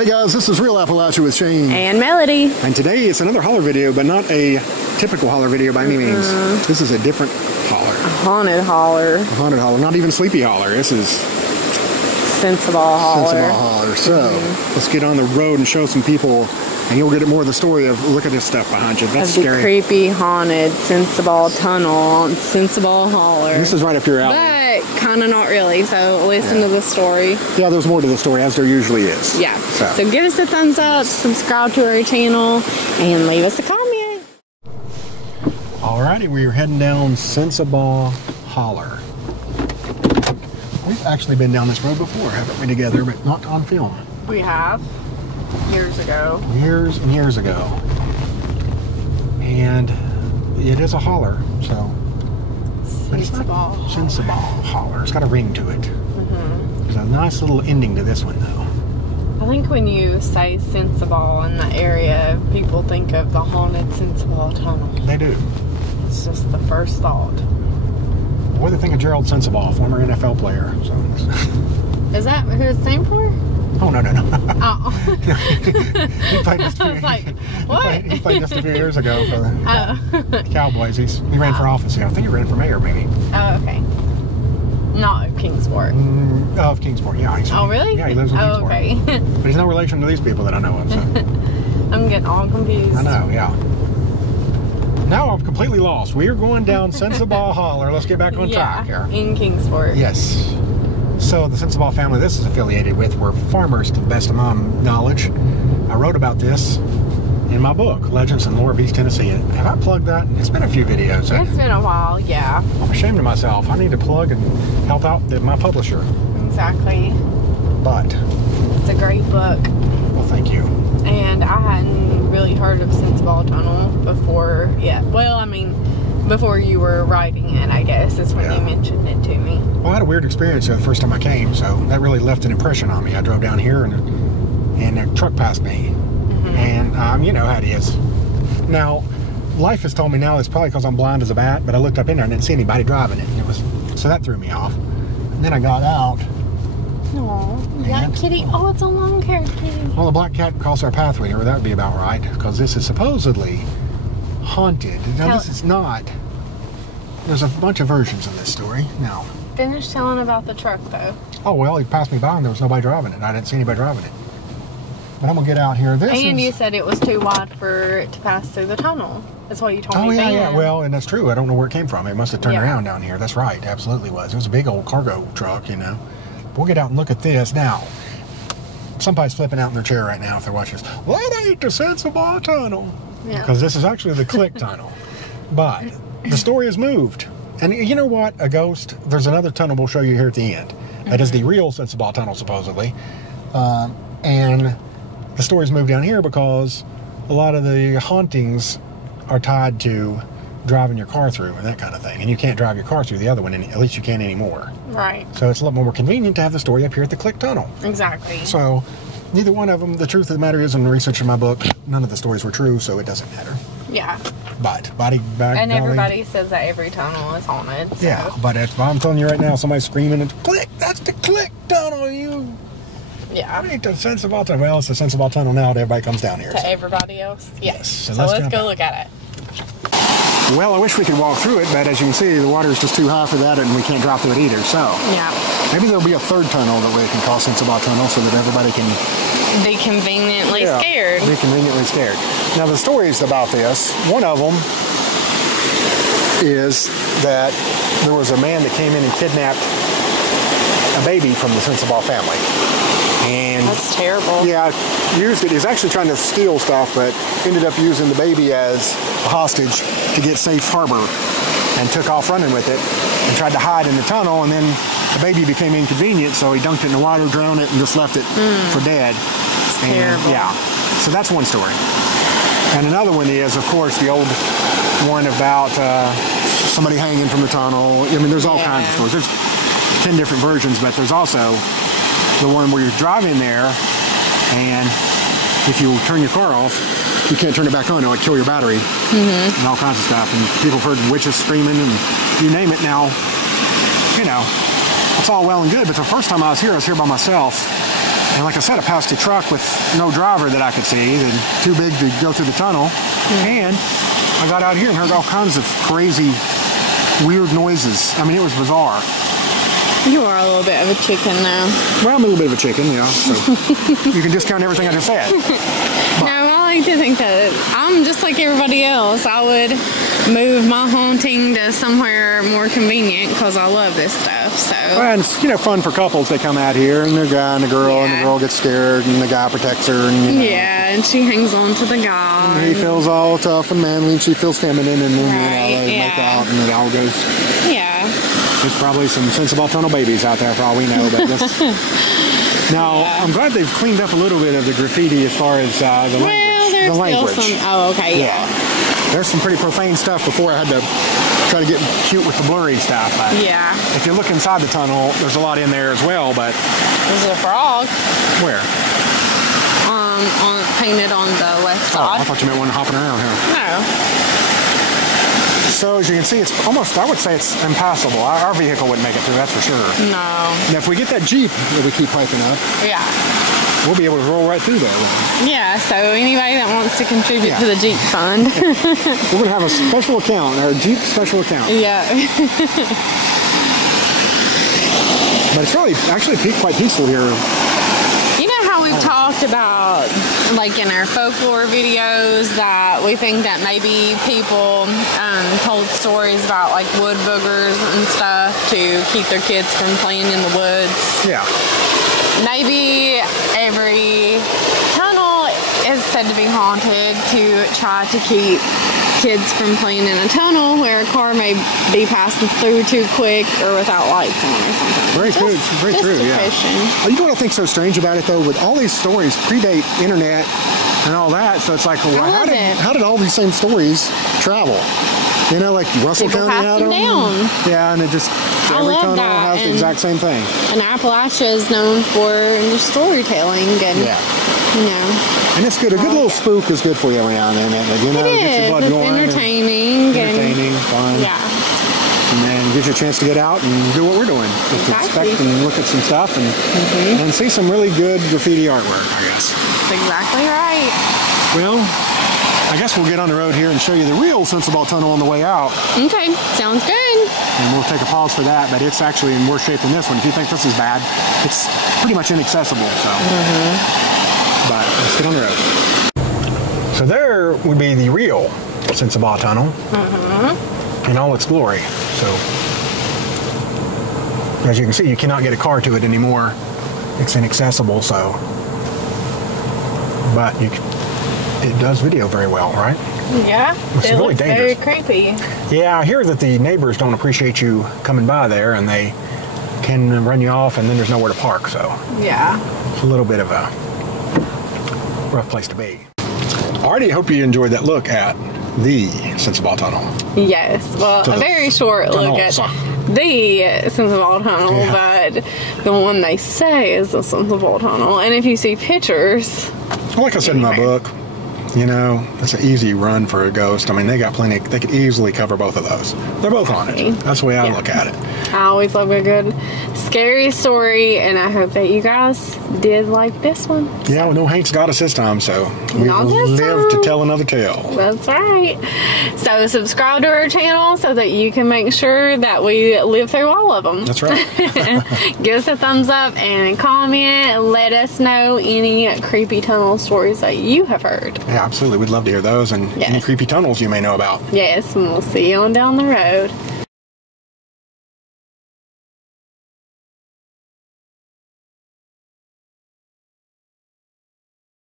Hey guys, this is Real Appalachia with Shane. And Melody. And today it's another holler video, but not a typical holler video by any means. This is a different holler. A haunted holler. A haunted holler, not even Sleepy Holler. This is Sensabaugh Holler. Sensabaugh Holler. So, let's get on the road and show some people, and you'll get more of the story of, look at this stuff behind you. That's of scary. The creepy, haunted Sensabaugh Tunnel on Sensabaugh Holler. This is right up your alley. But kind of not really, so listen to the story. Yeah, there's more to the story, as there usually is. Yeah. So give us a thumbs up, subscribe to our channel, and leave us a comment. Alrighty, we're heading down Sensabaugh Holler. We've actually been down this road before, haven't we, together, but not on film. We have. Years ago. Years and years ago. And it is a holler, so. Sensabaugh Holler. It's got a ring to it. There's a nice little ending to this one, though. I think when you say Sensabaugh in the area, people think of the haunted Sensabaugh Tunnel. They do. It's just the first thought. Or they think of Gerald Sensabaugh, former NFL player. So. Is that who it's named for? Oh, no. Oh. He played just a few, I was like, what? He played just a few years ago for the Cowboys. He ran for office. I think he ran for mayor, maybe. Oh, okay. Not of Kingsport. Of Kingsport, yeah. Oh, really? Yeah, he lives in Kingsport. Okay. But he's no relation to these people that I know of. So. I'm getting all confused. I know, yeah. Now I'm completely lost. We are going down Sensabaugh Holler. Let's get back on track here. In Kingsport. Yes. So the Sensabaugh family this is affiliated with were farmers, to the best of my knowledge. I wrote about this in my book, Legends and Lore of East Tennessee. Have I plugged that? It's been a few videos. It's been a while, yeah. I'm ashamed of myself. I need to plug and help out my publisher. Exactly. But it's a great book. Well, thank you. And I hadn't really heard of Sensabaugh Tunnel before yet. Well, I mean, before you were writing it, I guess, is when you mentioned it to me. Well, I had a weird experience the first time I came, so that really left an impression on me. I drove down here and a truck passed me. And you know how it is. Now, life has told me now it's probably because I'm blind as a bat, but I looked up in there and didn't see anybody driving it. So that threw me off. And then I got out. Oh, you got a kitty. Oh, it's a long-haired kitty. Well, the black cat crossed our pathway, or that would be about right, because this is supposedly haunted. Now, this is not. There's a bunch of versions of this story. Now, finish telling about the truck, though. Oh, well, he passed me by and there was nobody driving it. I didn't see anybody driving it. But I'm going to get out here. You said it was too wide for it to pass through the tunnel. That's what you told me. Oh, yeah. Well, and that's true. I don't know where it came from. It must have turned around down here. That's right. Absolutely was. It was a big old cargo truck, you know. But we'll get out and look at this. Now, somebody's flipping out in their chair right now if they're watching this. Well, it ain't the Sensabaugh Tunnel. Yeah. Because this is actually the Click Tunnel. But the story has moved. And you know what? A ghost. There's another tunnel we'll show you here at the end. That is the real Sensabaugh Tunnel, supposedly. And the story's moved down here because a lot of the hauntings are tied to driving your car through and that kind of thing. And you can't drive your car through the other one, at least you can't anymore. Right. So it's a lot more convenient to have the story up here at the Click Tunnel. Exactly. So neither one of them, the truth of the matter is, in the research in my book, none of the stories were true, so it doesn't matter. Yeah. But and everybody says that every tunnel is haunted. So. Yeah, but I'm telling you right now, somebody's screaming and click, that's the Click Tunnel, you. Yeah. I ain't the Sensabaugh Tunnel. Well, it's the Sensabaugh Tunnel now. Everybody comes down here. To everybody else? Yes. So let's go look at it. Well, I wish we could walk through it, but as you can see, the water is just too high for that, and we can't drop through it either. So maybe there'll be a third tunnel that we can call Sensabaugh Tunnel so that everybody can be conveniently scared. Be conveniently scared. Now, the stories about this, one of them is that there was a man that came in and kidnapped a baby from the Sensabaugh family. And that's terrible. Yeah, used it. He was actually trying to steal stuff, but ended up using the baby as a hostage to get safe harbor, and took off running with it and tried to hide in the tunnel. And then the baby became inconvenient, so he dunked it in the water, drowned it, and just left it for dead. It's terrible. Yeah. So that's one story. And another one is, of course, the old one about somebody hanging from the tunnel. I mean, there's all kinds of stories. There's 10 different versions, but there's also the one where you're driving there, and if you turn your car off, you can't turn it back on. It'll kill your battery and all kinds of stuff. And people have heard witches screaming and you name it. Now, you know, it's all well and good, but the first time I was here by myself. And like I said, I passed a truck with no driver that I could see, and too big to go through the tunnel. And I got out here and heard all kinds of crazy, weird noises. I mean, it was bizarre. You are a little bit of a chicken now. Well, I'm a little bit of a chicken, yeah. So you can discount everything I just said. No, I like to think that I'm just like everybody else. I would move my haunting to somewhere more convenient because I love this stuff. So. Well, and it's, you know, fun for couples. They come out here, and the guy and the girl, and the girl gets scared, and the guy protects her. And, you know, yeah, and she hangs on to the guy. And he feels all tough and manly, and she feels feminine, and then they make out, and it all goes. Yeah. There's probably some Sensabaugh Tunnel babies out there for all we know. But this, now, I'm glad they've cleaned up a little bit of the graffiti as far as the language. Well, there's still some. Oh, okay, yeah. There's some pretty profane stuff before. I had to try to get cute with the blurry stuff. But yeah. If you look inside the tunnel, there's a lot in there as well. But there's a frog. Where? Painted on the left side. Oh, I thought you meant one hopping around here. No. So as you can see, it's almost, I would say it's impassable. Our vehicle wouldn't make it through, that's for sure. No. Now if we get that Jeep that we keep piping up, yeah, we'll be able to roll right through there. Right? Yeah, so anybody that wants to contribute to the Jeep fund. We're going to have a special account, our Jeep special account. Yeah. But it's really, actually quite peaceful here. You know how we've talked about, like in our folklore videos, that we think that maybe people told stories about like wood boogers and stuff to keep their kids from playing in the woods. Yeah. Maybe every tunnel is said to be haunted to try to keep kids from playing in a tunnel where a car may be passing through too quick or without lights on or something. Very true, very true, yeah. You know what I think so strange about it though? With all these stories predate internet and all that, so it's like, well, how did all these same stories travel? You know, like Russell County had them. Yeah, and it just, every tunnel has the exact same thing. And Appalachia is known for just storytelling and, you know. And it's good. A good little spook is good for you every now and then. You know, get your blood going. Entertaining. Entertaining, fun. Yeah. And then gives you a chance to get out and do what we're doing. Just to inspect and look at some stuff and see some really good graffiti artwork, I guess. That's exactly right. Well, I guess we'll get on the road here and show you the real Sensabaugh Tunnel on the way out. Okay, sounds good. And we'll take a pause for that, but it's actually in worse shape than this one. If you think this is bad, it's pretty much inaccessible, so. But let's get on the road. So there would be the real Sensabaugh Tunnel in all its glory. So, as you can see, you cannot get a car to it anymore. It's inaccessible, so. But it does video very well, right? Yeah, it's really dangerous. Very creepy. Yeah, I hear that the neighbors don't appreciate you coming by there, and they can run you off, and then there's nowhere to park. So yeah, it's a little bit of a rough place to be. Alrighty, hope you enjoyed that look at the Sensabaugh Tunnel. Yes, well, a very short look at the Sensabaugh Tunnel, but the one they say is the Sensabaugh Tunnel. And if you see pictures, well, like I said in my book, you know, it's an easy run for a ghost. I mean, they got plenty. They could easily cover both of those. They're both haunted. That's the way I look at it. I always love a good scary story, and I hope that you guys did like this one. Yeah, well, no Hank's got us this time, so we will live to tell another tale. That's right. So subscribe to our channel so that you can make sure that we live through all of them. That's right. Give us a thumbs up and comment. Let us know any creepy tunnel stories that you have heard. Yeah, absolutely. We'd love to hear those and any creepy tunnels you may know about. Yes, and we'll see you on down the road.